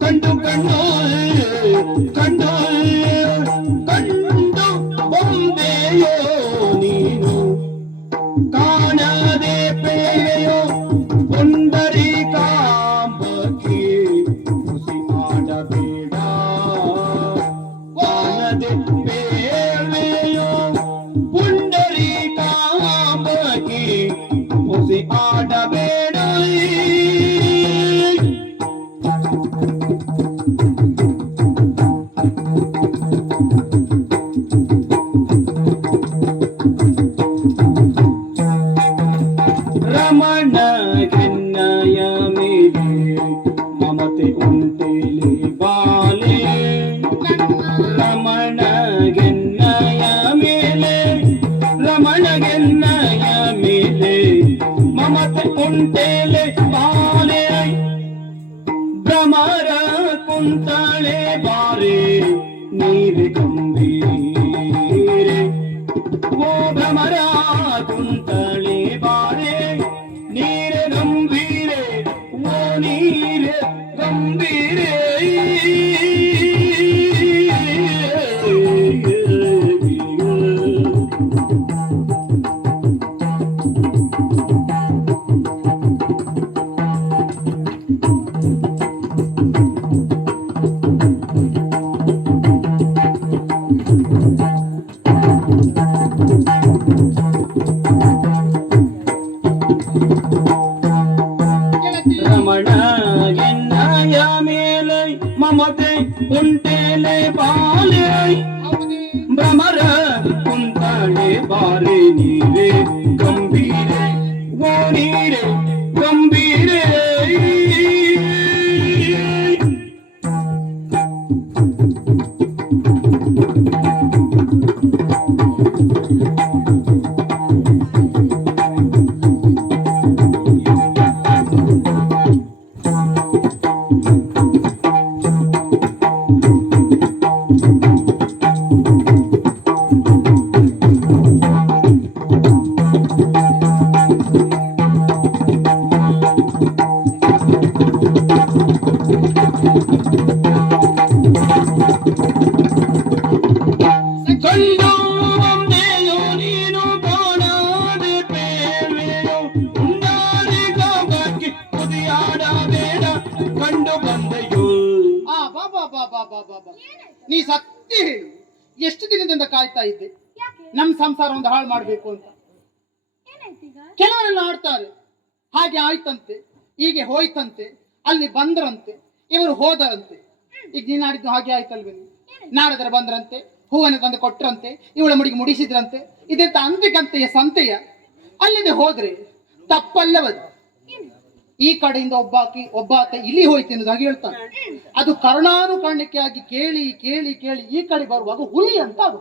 ಕಂಡು ಕಣ್ಣು ಕಂಡು ಕಂಡು ಬೊಂಬೆಯೋ ನೀನು ಕಾಣದೆ ಪೇಯೋ ಪುಂಡರಿ ಕಾಂಬಕ್ಕೆ ಹುಸಿ ಆಡಬೇಡ ಕಾಣದೆ ಪೇಯೋ ಪುಂಡರಿ ಕಾಂಬಕ್ಕೆ ಹುಸಿ ಆಡಬೇಡ ರಮಣ ಗೆನ್ನಯ ಮೇಲೆ ಮಮತೆ ಉಂಟೇಲಿ ಬಾಲೆ ರಮಣ ಗೆನ್ನಯ ಮೇಲೆ ರಮಣ ಗೆನ್ನಯ ಮೇಲೆ ಮಮತೆ ಉಂಟೇಲೆ ಬಾಲೆ ಭ್ರಮರ ಕುಂತಳೆ ಬಾರೆ ನೀರೆ ಗಂಭೀರೆ ಓ ಭ್ರಮರ ಕುಂತಳೆ ಬಾರೆ ನೀರೆ ಗಂಭೀರೆ ಓ ನೀರೆ ಗಂಭೀರೆ ರಮಣ ಎನ್ನಯ ಮೇಲೆ ಮಮತೆ ಉಂಟೇಲೆ ಬಾಲೆ ಭ್ರಮರ ಕುಂತಳೆ ಬಾರೆ ನೀರೆ ಗಂಭೀರೆ ಓ ನೀರೆ ಗಂಭೀರೆ ಕಂಡು ಬಂದೆಯೋ ನೀನು ಕಾಣದೆ ಪೇವೆಯೋ ಉಂಡಾರಿ ಗಾಬಕ್ಕೆ ಕುದಿಯಾಡಬೇಡ ಕಂಡು ಬಂದೆಯೋ ನೀ ಸತ್ಯ ಹೇಳು, ಎಷ್ಟು ದಿನದಿಂದ ಕಾಯ್ತಾ ಇದ್ದೆ ನಮ್ ಸಂಸಾರ ಒಂದು ಹಾಳು ಮಾಡ್ಬೇಕು ಅಂತ. ಕೆಲವರೆಲ್ಲ ಆಡ್ತಾರೆ ಹಾಗೆ ಆಯ್ತಂತೆ ಹೀಗೆ ಹೋಯ್ತಂತೆ ಅಲ್ಲಿ ಬಂದ್ರಂತೆ ಇವರು ಹೋದರಂತೆ. ಈಗ ನೀನ್ ಆಡಿದ್ದು ಹಾಗೆ ಆಯ್ತಲ್ವೇನು? ನಾರದರ ಬಂದ್ರಂತೆ ಹೂವನ್ನು ತಂದು ಕೊಟ್ರಂತೆ ಇವಳ ಮುಡಿಗೆ ಮುಡಿಸಿದ್ರಂತೆ. ಇದೆಂತ ಅಂತೆಕಂತೆಯ ಸಂತೆಯ? ಅಲ್ಲಿದೆ ಹೋದ್ರೆ ತಪ್ಪಲ್ಲವದು. ಈ ಕಡೆಯಿಂದ ಒಬ್ಬಾತ ಇಲ್ಲಿ ಹೋಯ್ತು ಎನ್ನುವುದಾಗಿ ಹೇಳ್ತಾನೆ. ಅದು ಕರುಣಾನುಕರಣಕ್ಕೆ ಆಗಿ ಕೇಳಿ ಕೇಳಿ ಕೇಳಿ ಈ ಕಡೆ ಬರುವಾಗ ಹುಲಿ ಅಂತ ಅದು.